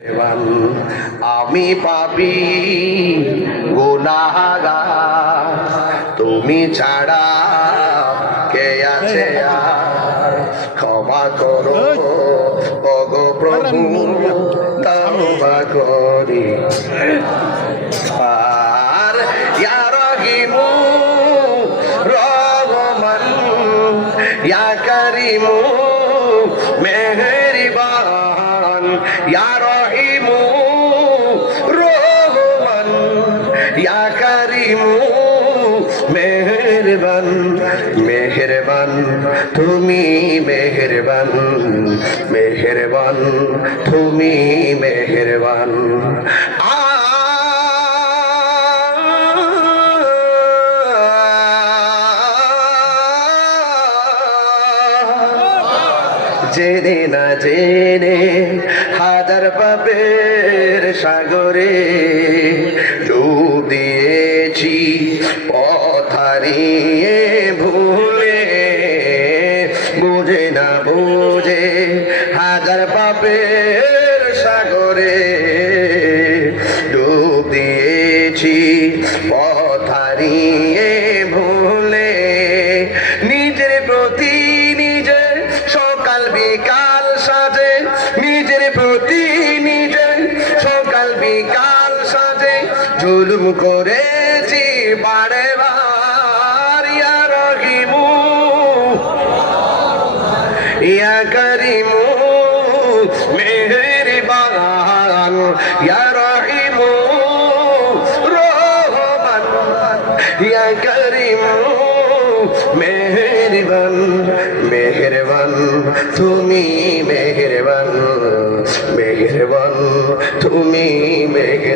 আমি পাপী গুনাহগার, তুমি ছাড়া কে আছে আর? ক্ষমা করো ওগো প্রভু, তওবা করি। আর ইয়া রহিমু রহমান, ইয়া করিমু মেহেরবান, ইয়া রহিমু রহমান, ইয়া করিমু মেহেরবান। মেহেরবান তুমি মেহেরবান, মেহেরবান তুমি মেহেরবান। জেনে না জেনে হাজার পাপের সাগরে ডুব দিয়েছি, পথ হারিয়ে ভুলে। বুঝে না বুঝে হাজার পাপের সাগরে ডুব দিয়েছি, পথ হারিয়ে ভুলে। নিজের প্রতি নিজের সকাল বিকাল সাজে, নিজের প্রতি নিজের সকাল বিকাল সাজে জুলুম করেছি বারে বার। ইয়া রহিমু ইয়া করিমু মেহেরবান, ইয়া রহিমু রহমান, ইয়া করিমু মেহেরবান। মেহেরবান তুমি মেহেরবান, মেহেরবান তুমি মেহেরবান।